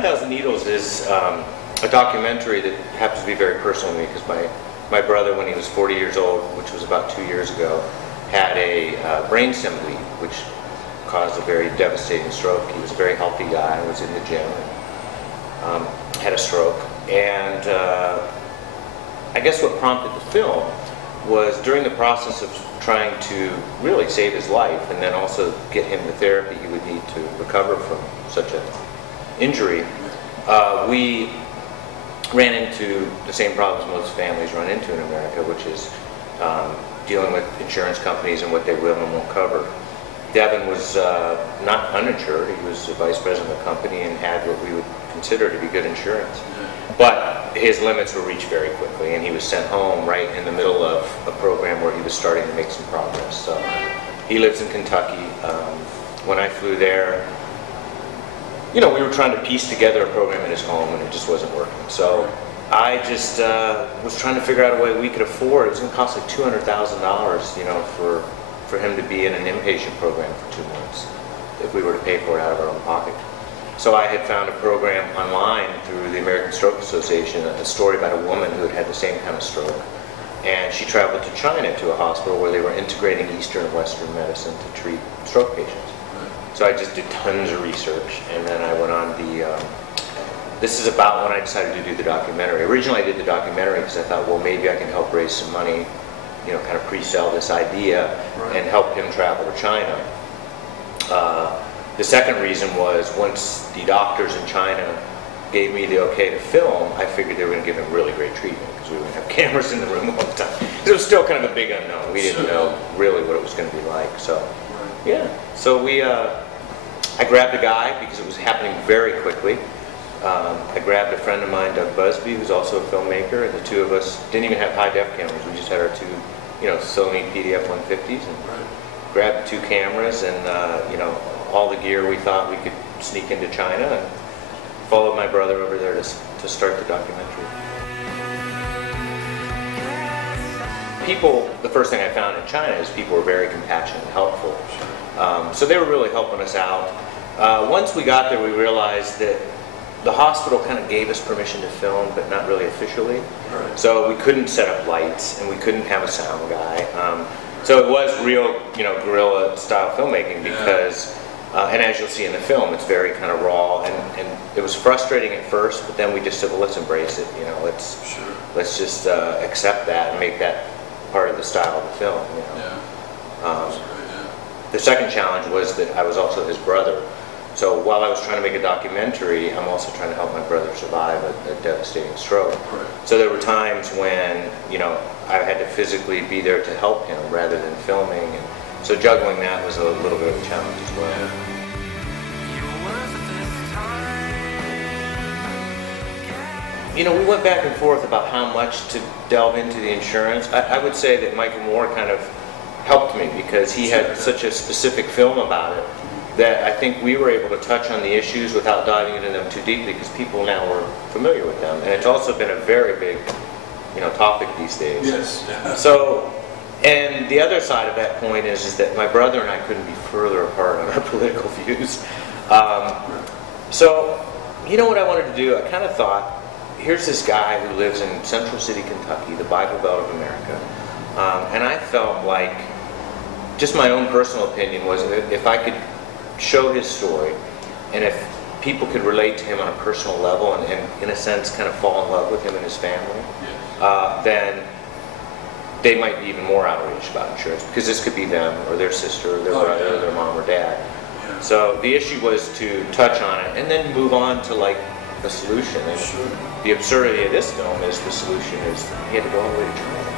9,000 Needles is a documentary that happens to be very personal to me because my brother, when he was 40 years old, which was about 2 years ago, had a brainstem bleed, which caused a very devastating stroke. He was a very healthy guy, was in the gym, and had a stroke. And I guess what prompted the film was during the process of trying to really save his life and then also get him the therapy he would need to recover from such an injury, we ran into the same problems most families run into in America, which is dealing with insurance companies and what they will and won't cover. Devin was not uninsured. He was the vice president of the company and had what we would consider to be good insurance. But his limits were reached very quickly, and he was sent home right in the middle of a program where he was starting to make some progress. So he lives in Kentucky. When I flew there, you know, we were trying to piece together a program in his home, and it just wasn't working. So I just was trying to figure out a way we could afford. It was going to cost like $200,000, you know, for him to be in an inpatient program for 2 months if we were to pay for it out of our own pocket. So I had found a program online through the American Stroke Association, a story about a woman who had had the same kind of stroke. And she traveled to China to a hospital where they were integrating Eastern and Western medicine to treat stroke patients. So I just did tons of research, and then I went on this is about when I decided to do the documentary. Originally I did the documentary because I thought, well, maybe I can help raise some money, you know, kind of pre-sell this idea and help him travel to China. The second reason was once the doctors in China gave me the okay to film, I figured they were going to give him really great treatment because we were going to have cameras in the room all the time. It was still kind of a big unknown. We didn't know really what it was going to be like. So, yeah. So I grabbed a guy because it was happening very quickly. I grabbed a friend of mine, Doug Busby, who's also a filmmaker, and the two of us didn't even have high-def cameras. We just had our two, you know, Sony PDF 150s, and grabbed 2 cameras and, you know, all the gear we thought we could sneak into China, and followed my brother over there to start the documentary. People, the first thing I found in China is people were very compassionate and helpful. So they were really helping us out. Once we got there, we realized that the hospital kind of gave us permission to film, but not really officially. So we couldn't set up lights, and we couldn't have a sound guy. So it was real, you know, guerrilla style filmmaking because, and as you'll see in the film, it's very kind of raw, and it was frustrating at first, but then we just said, well, let's embrace it, you know, let's just accept that and make that part of the style of the film, you know. The second challenge was that I was also his brother. So while I was trying to make a documentary, I'm also trying to help my brother survive a devastating stroke. So there were times when, you know, I had to physically be there to help him rather than filming. And so juggling that was a little bit of a challenge as well. You know, we went back and forth about how much to delve into the insurance. I would say that Michael Moore kind of helped me because he had such a specific film about it that I think we were able to touch on the issues without diving into them too deeply because people now were familiar with them. And it's also been a very big, you know, topic these days. Yes. So, and the other side of that point is that my brother and I couldn't be further apart on our political views. So, you know what I wanted to do? I kind of thought, here's this guy who lives in Central City, Kentucky, the Bible Belt of America. And I felt like, just my own personal opinion was if I could show his story, and if people could relate to him on a personal level and in a sense kind of fall in love with him and his family, then they might be even more outraged about insurance because this could be them or their sister or their brother or their mom or dad. So the issue was to touch on it and then move on to like the solution. And the absurdity of this film is the solution is he had to go all the way to China.